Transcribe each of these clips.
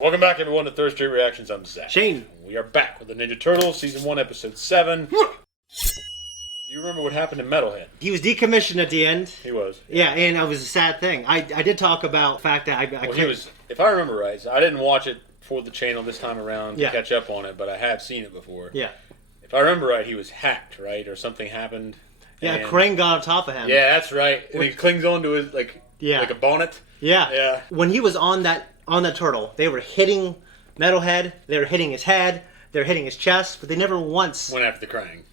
Welcome back, everyone, to Third Street Reactions. I'm Zakk. Shane. We are back with the Ninja Turtles, Season 1, Episode 7. Do you remember what happened to Metalhead? He was decommissioned at the end. He was. Yeah, and it was a sad thing. I did talk about the fact that he was, if I remember right, so I didn't watch it for the channel this time around to catch up on it, but I have seen it before. Yeah. If I remember right, he was hacked, right? Or something happened. Yeah, a crane got on top of him. Yeah, that's right. And he clings onto his, like a bonnet. Yeah. Yeah. When he was on that turtle, they were hitting Metalhead, they were hitting his head, they were hitting his chest, but they never once went after the crane.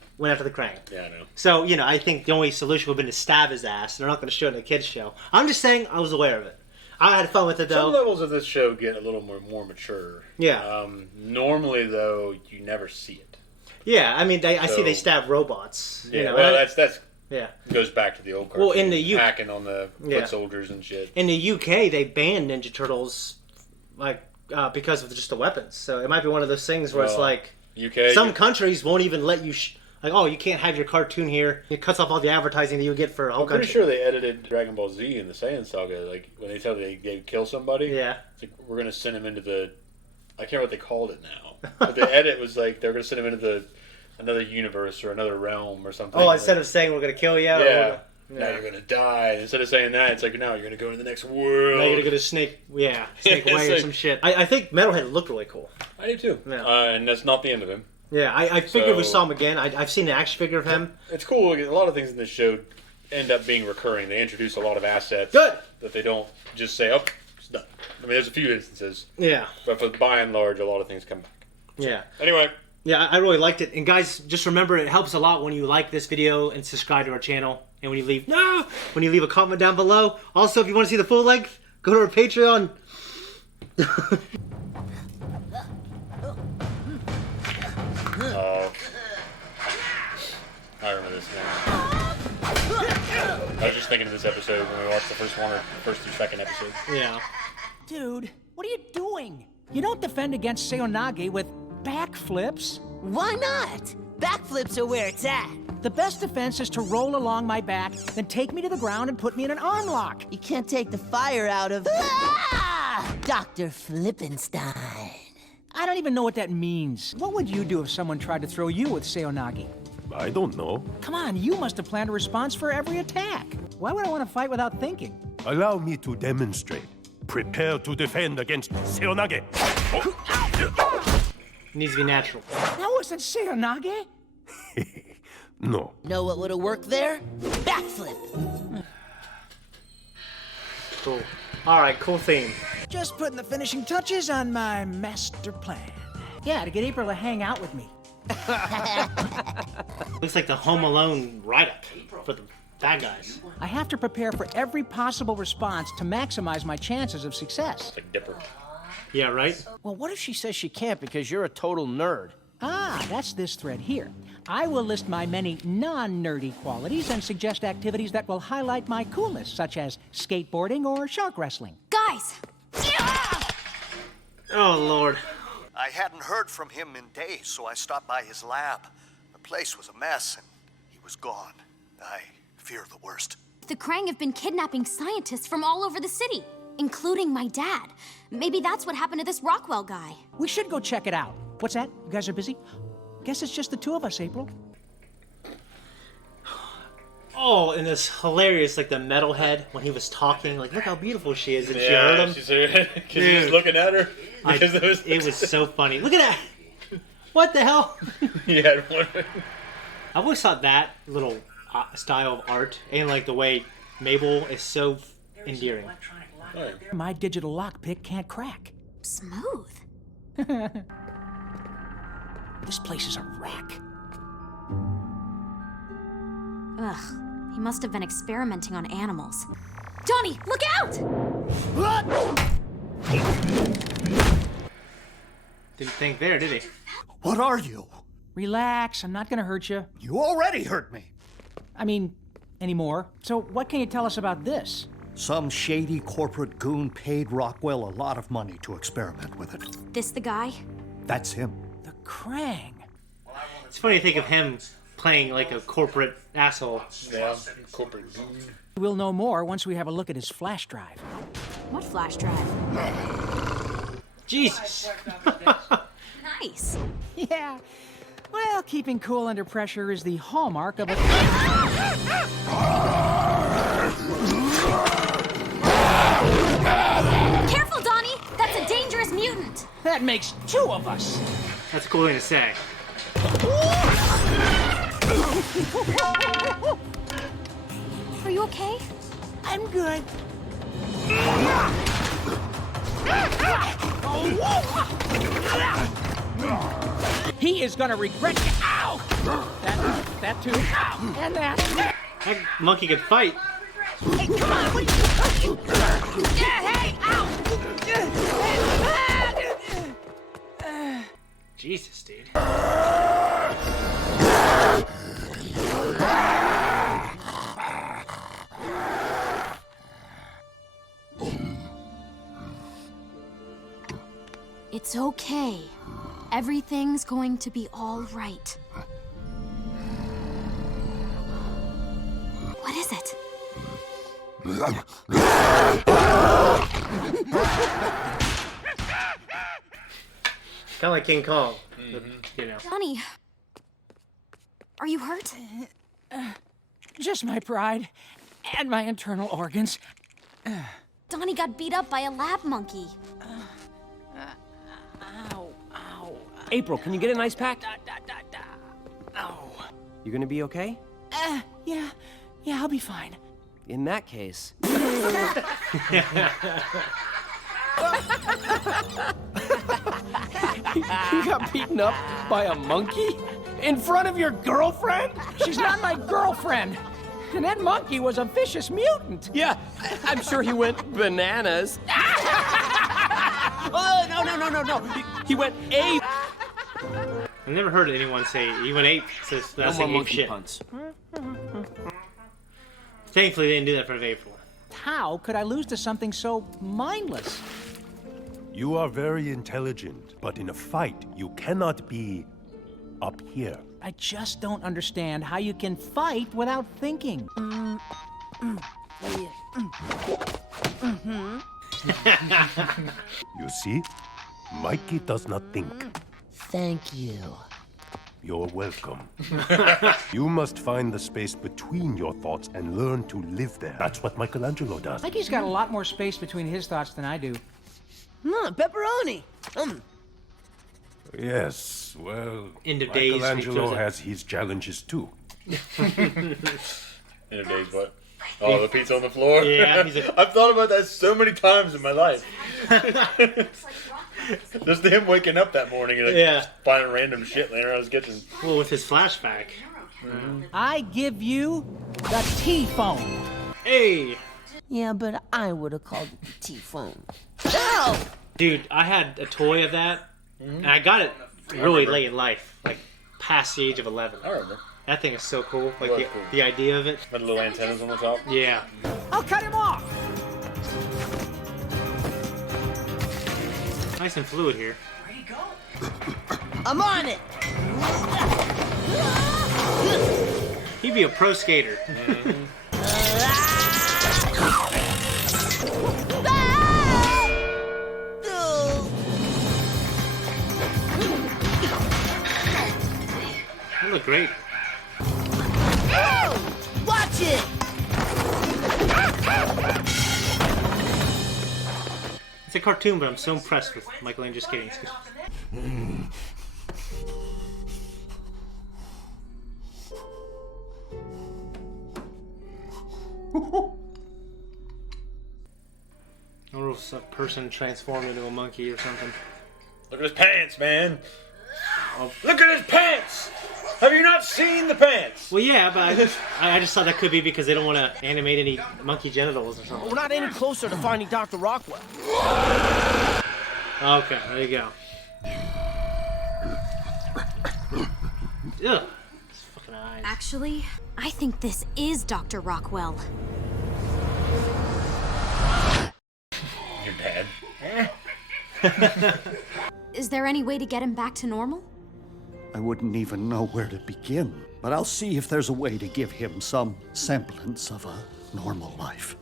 Yeah, I know. So, I think the only solution would have been to stab his ass. They're not going to show it in a kid's show. I'm just saying I was aware of it. I had fun with it, though. Some levels of this show get a little more mature. Yeah. Normally, though, you never see it. Yeah, I mean, I see they stab robots. Yeah, well, that's yeah. Goes back to the old cartoon. Well, in the hacking on the foot soldiers and shit. In the UK, they banned Ninja Turtles, because of just the weapons. So it might be one of those things where it's like UK. Some countries won't even let you. You can't have your cartoon here. It cuts off all the advertising that you get for a whole country. I'm pretty sure they edited Dragon Ball Z in the Saiyan Saga. Like when they tell they kill somebody. Yeah. It's like we're gonna send him into the. I can't remember what they called it now. But the edit was like they're gonna send him into another universe or another realm or something. Oh, instead of saying we're gonna kill you. Yeah. Now you're gonna die. Instead of saying that, it's like now you're gonna go to the next world. Now you're gonna go to Snake Way or some shit. I think Metalhead looked really cool. I do too. Yeah. And that's not the end of him. Yeah, I figured we saw him again. I've seen an action figure of him. It's cool. A lot of things in this show end up being recurring. They introduce a lot of assets. Good. That they don't just say, oh, it's done. I mean, there's a few instances. Yeah. But by and large, a lot of things come back. So, yeah. Anyway. Yeah, I really liked it. And guys, just remember, it helps a lot when you like this video and subscribe to our channel. And when you leave a comment down below. Also, if you want to see the full length, go to our Patreon. Oh. I remember this now. I was just thinking of this episode when we watched the first or second episode. Yeah. Dude, what are you doing? You don't defend against Seonage with backflips. Why not? Backflips are where it's at. The best defense is to roll along my back, then take me to the ground and put me in an arm lock. You can't take the fire out of Dr. Flippenstein. I don't even know what that means. What would you do if someone tried to throw you with Seonage? I don't know. Come on, you must have planned a response for every attack. Why would I want to fight without thinking? Allow me to demonstrate. Prepare to defend against Seonage. Needs to be natural. That wasn't Seonage. No. Know what would have worked there? Backflip. Cool. Alright, cool theme. Just putting the finishing touches on my master plan. Yeah, to get April to hang out with me. Looks like the Home Alone write-up for the bad guys. I have to prepare for every possible response to maximize my chances of success. It's like Dipper. Yeah, right? Well, what if she says she can't because you're a total nerd? Ah, that's this thread here. I will list my many non-nerdy qualities and suggest activities that will highlight my coolness, such as skateboarding or shark wrestling. Guys! Oh, Lord. I hadn't heard from him in days, so I stopped by his lab. The place was a mess, and he was gone. I fear the worst. The Krang have been kidnapping scientists from all over the city, including my dad. Maybe that's what happened to this Rockwell guy. We should go check it out. What's that? You guys are busy? Guess it's just the two of us, April. Oh, and it's hilarious, like the metalhead when he was talking. Like, look how beautiful she is, and she heard him. She's because he was looking at her. It was so funny. Look at that. What the hell? He had one. I always thought that little style of art and like the way Mabel is so endearing. Oh, My digital lockpick can't crack. Smooth. This place is a wreck. Ugh, he must have been experimenting on animals. Donnie, look out! Didn't think there, did he? What are you? Relax, I'm not gonna hurt you. You already hurt me. I mean, anymore. So what can you tell us about this? Some shady corporate goon paid Rockwell a lot of money to experiment with it. This the guy? That's him. The Krang. It's funny to think of him playing like a corporate asshole. Yeah, corporate goon. We'll know more once we have a look at his flash drive. What flash drive? Jesus. Nice. Yeah. Well, keeping cool under pressure is the hallmark of a... Careful, Donnie! That's a dangerous mutant! That makes 2 of us. That's a cool thing to say. Are you okay? I'm good. He is gonna regret it. Ow! That too. Ow! And that. That monkey could fight. Hey, come on! What are you... Yeah, hey! Ow! Jesus, dude. It's okay. Everything's going to be all right. What is it? Kind of like King Kong. You know. Donnie, are you hurt? Just my pride and my internal organs. Donnie got beat up by a lab monkey. Ow, ow. April, can you get an ice pack? Ow. You gonna be okay? Yeah, I'll be fine. In that case. You got beaten up by a monkey? In front of your girlfriend? She's not my girlfriend. And that monkey was a vicious mutant. Yeah, I'm sure he went bananas. Oh, no. He went ape. I've never heard anyone say he went ape. Says that's No like more ape monkey shit. punts. Thankfully, they didn't do that in front of April. How could I lose to something so mindless? You are very intelligent, but in a fight, you cannot be up here. I just don't understand how you can fight without thinking. You see? Mikey does not think. Thank you. You're welcome. You must find the space between your thoughts and learn to live there. That's what Michelangelo does. Mikey's got a lot more space between his thoughts than I do. Pepperoni. Yes, well, End of days, Michelangelo he has his challenges too. In a day's what? Oh, the pizza on the floor? Yeah, he's like... I've thought about that so many times in my life. Just him waking up that morning and Yeah. finding random shit laying around his kitchen. Well, with his flashback. I give you the T-phone. Hey! Yeah, but I would have called it the T-phone. Dude, I had a toy of that, and I got it really late in life. Like, past the age of 11. I remember. That thing is so cool. Like, Was the, cool. the idea of it. Had little antennas on the top. Yeah. I'll cut him off. Nice and fluid here. I'm on it. He'd be a pro skater. You look great. Watch it. It's a cartoon, but I'm so impressed with Michelangelo skating. I wonder if a person transformed into a monkey or something. Look at his pants, man. Oh, look at his pants! Have you not seen the pants? Well, yeah, but I just thought that could be because they don't want to animate any monkey genitals or something. We're not any closer to finding Dr. Rockwell. Okay, there you go. Ugh. His fucking eyes. Actually, I think this is Dr. Rockwell. Your dad. Is there any way to get him back to normal? I wouldn't even know where to begin, but I'll see if there's a way to give him some semblance of a normal life.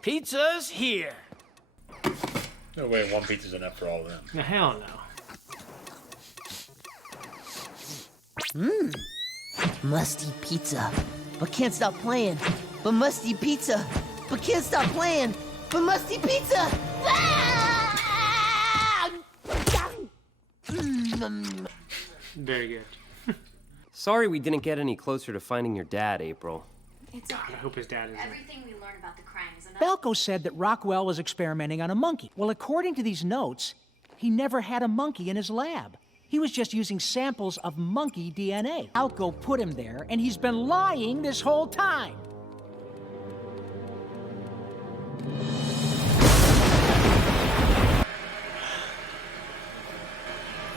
Pizza's here. No way one pizza's enough for all of them. No, hell no. Musty pizza, but can't stop playing. But musty pizza, but can't stop playing. But musty pizza. Ah! Very good. Sorry we didn't get any closer to finding your dad, April. It's okay. I hope his dad is. Everything we learn about the crime is enough. Falco said that Rockwell was experimenting on a monkey. Well, according to these notes, he never had a monkey in his lab. He was just using samples of monkey DNA. Falco put him there, and he's been lying this whole time.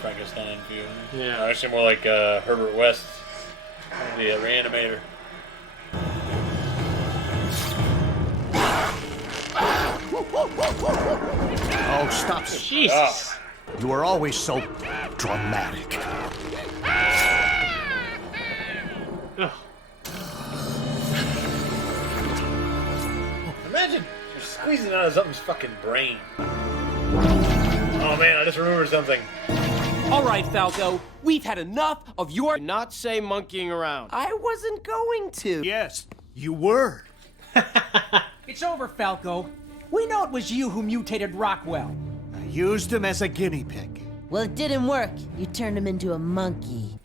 Frankenstein view. Yeah. Actually, more like Herbert West, the reanimator. Oh, stop. Jesus. You are always so dramatic. Ugh. Imagine you're squeezing out of something's fucking brain. Oh man, I just remembered something. All right, Falco, we've had enough of your not say monkeying around. I wasn't going to. Yes, you were. It's over, Falco. We know it was you who mutated Rockwell. I used him as a guinea pig. Well, it didn't work. You turned him into a monkey.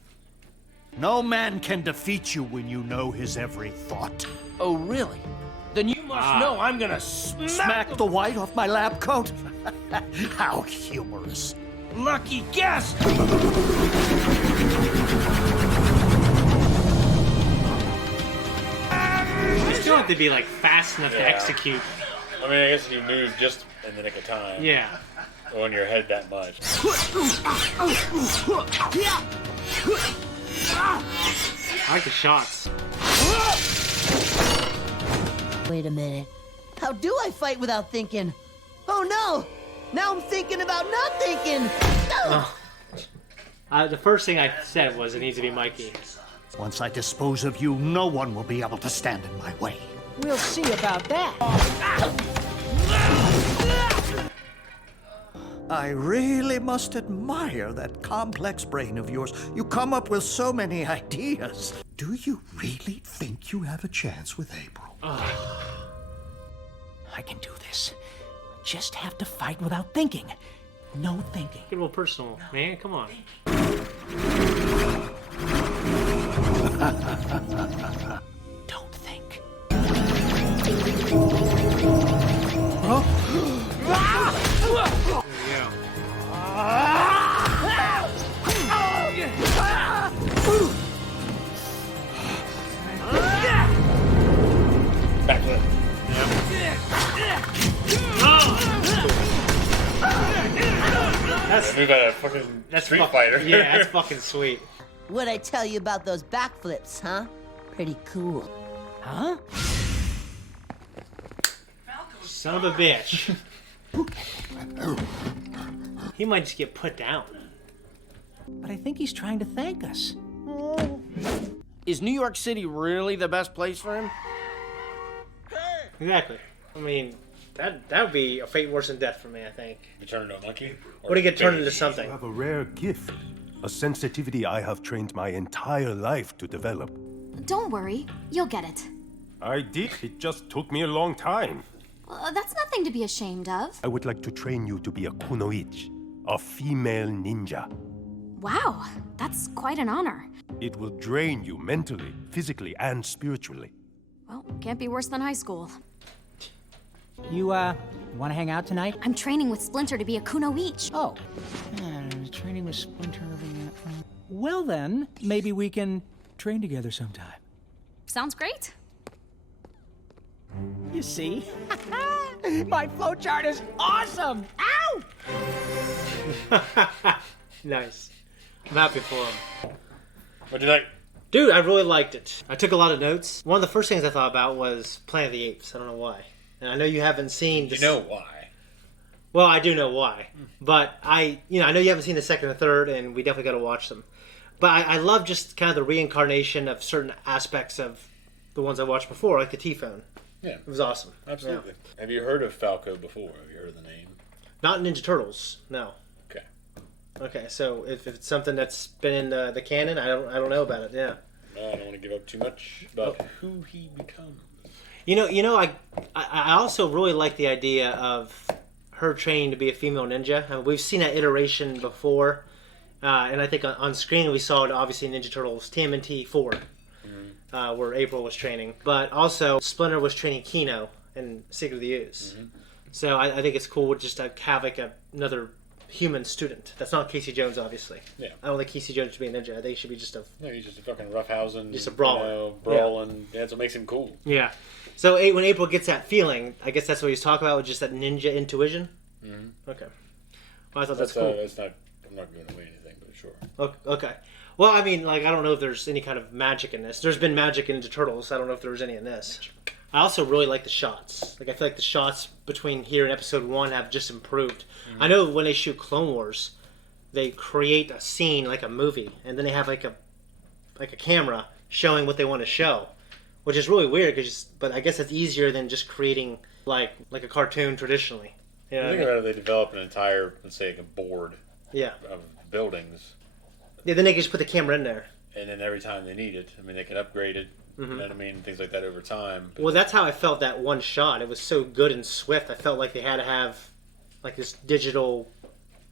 No man can defeat you when you know his every thought. Oh, really? Then you must know I'm gonna Smack the white off my lab coat? How humorous. Lucky guess! You still have to be like fast enough to Yeah. execute. I mean, I guess you moved just in the nick of time. Yeah. On your head that much. I like the shots. Wait a minute. How do I fight without thinking? Oh no! Now I'm thinking about not thinking! The first thing I said was it needs to be Mikey. Once I dispose of you, no one will be able to stand in my way. We'll see about that. I really must admire that complex brain of yours. You come up with so many ideas. Do you really think you have a chance with April? I can do this. Just have to fight without thinking. No thinking. Get a little personal, man. Come on. Don't think. Yeah. Backflip. That's Move out of fucking Street Fighter. Yeah, that's fucking sweet. What'd I tell you about those backflips, huh? Pretty cool. Huh? Son of a bitch. He might just get put down. But I think he's trying to thank us. Is New York City really the best place for him? Exactly. I mean, that would be a fate worse than death for me, I think. You turn into a monkey? Would he get turned into You something? have a rare gift, a sensitivity I have trained my entire life to develop. Don't worry, you'll get it. I did. It just took me a long time. That's nothing to be ashamed of. I would like to train you to be a kunoichi, a female ninja. Wow, that's quite an honor. It will drain you mentally, physically, and spiritually. Well, can't be worse than high school. You, want to hang out tonight? I'm training with Splinter to be a kunoichi. Oh. Training with Splinter. Well then, maybe we can train together sometime. Sounds great. You see? My flowchart is awesome! Ow! Nice. I'm happy for him. What'd you like? Dude, I really liked it. I took a lot of notes. One of the first things I thought about was Planet of the Apes. I don't know why. And I know you haven't seen this. You know why. Well, I do know why. But I know you haven't seen the second and third, and we definitely got to watch them. But I love just kind of the reincarnation of certain aspects of the ones I watched before, like the T-phone. Yeah. It was awesome. Absolutely. Yeah. Have you heard of Falco before? Have you heard of the name? Not Ninja Turtles, no. Okay. Okay, so if it's something that's been in the canon, I don't know about it. Yeah. I don't want to give up too much about who he becomes. I also really like the idea of her training to be a female ninja. I mean, we've seen that iteration before, and I think on screen we saw it obviously in Ninja Turtles TMNT 4, where April was training. But also Splinter was training Kino in Secret of the Ooze. So I think it's cool just to have like another human student. That's not Casey Jones, obviously. Yeah. I don't think Casey Jones should be a ninja. I think he should be just a... No, he's just a fucking roughhousing. Just a brawler. Brawling. Yeah. That's what makes him cool. Yeah. So when April gets that feeling, I guess that's what he's talking about, with just that ninja intuition. Okay. Well, I thought that's cool. I'm not giving away anything, but sure. Okay. Well, I mean, like, I don't know if there's any kind of magic in this. There's been magic in Ninja Turtles. I don't know if there was any in this. I also really like the shots. Like, I feel like the shots between here and episode 1 have just improved. I know when they shoot Clone Wars, they create a scene like a movie, and then they have like a camera showing what they want to show, which is really weird. But I guess it's easier than just creating like a cartoon traditionally. You know I think about it, they develop an entire, let's say, like a board of buildings. Yeah, then they can just put the camera in there. And then every time they need it, I mean, they can upgrade it. You know what I mean? Things like that over time. But well, that's how I felt that one shot. It was so good and swift. I felt like they had to have like this digital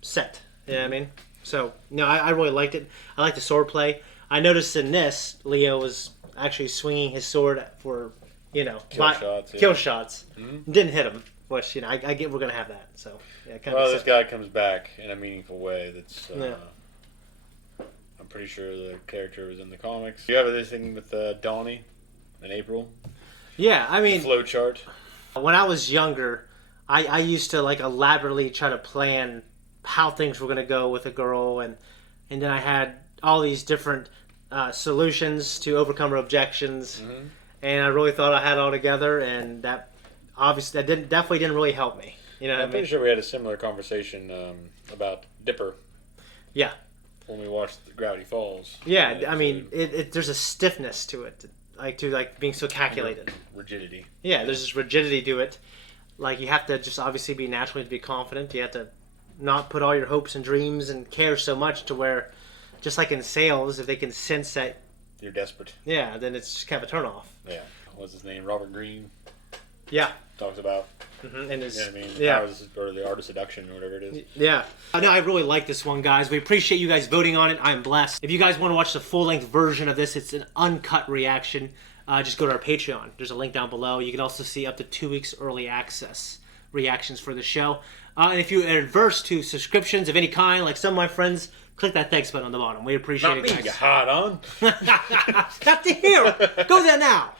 set. You know what I mean? So, no, I really liked it. I liked the sword play. I noticed in this, Leo was actually swinging his sword for, kill shots. Didn't hit him, which, I get we're going to have that. So, yeah, this guy comes back in a meaningful way that's... I'm pretty sure the character was in the comics. Do you have anything with Donnie and April? Yeah, I mean... Flow chart? When I was younger, I used to like elaborately try to plan how things were going to go with a girl, and then I had all these different solutions to overcome her objections, and I really thought I had it all together, and that obviously definitely didn't really help me. You know what I mean? I'm pretty sure we had a similar conversation about Dipper. Yeah. When we watched Gravity Falls. Yeah, I mean, there's a stiffness to it, like being so calculated. Rigidity. Yeah, there's this rigidity to it. Like, you have to just obviously be naturally to be confident. You have to not put all your hopes and dreams and care so much to where, just like in sales, if they can sense that you're desperate. Yeah, then it's just kind of a turnoff. Yeah. What's his name? Robert Greene. Yeah. Talks about. And his, or the art of seduction, or whatever it is. Yeah. No, I really like this one, guys. We appreciate you guys voting on it. I'm blessed. If you guys want to watch the full-length version of this, it's an uncut reaction. Just go to our Patreon. There's a link down below. You can also see up to 2 weeks early access reactions for the show. And if you're adverse to subscriptions of any kind, like some of my friends, click that thanks button on the bottom. We appreciate it, guys. Not me, you hot on. Not to hear. Go there now.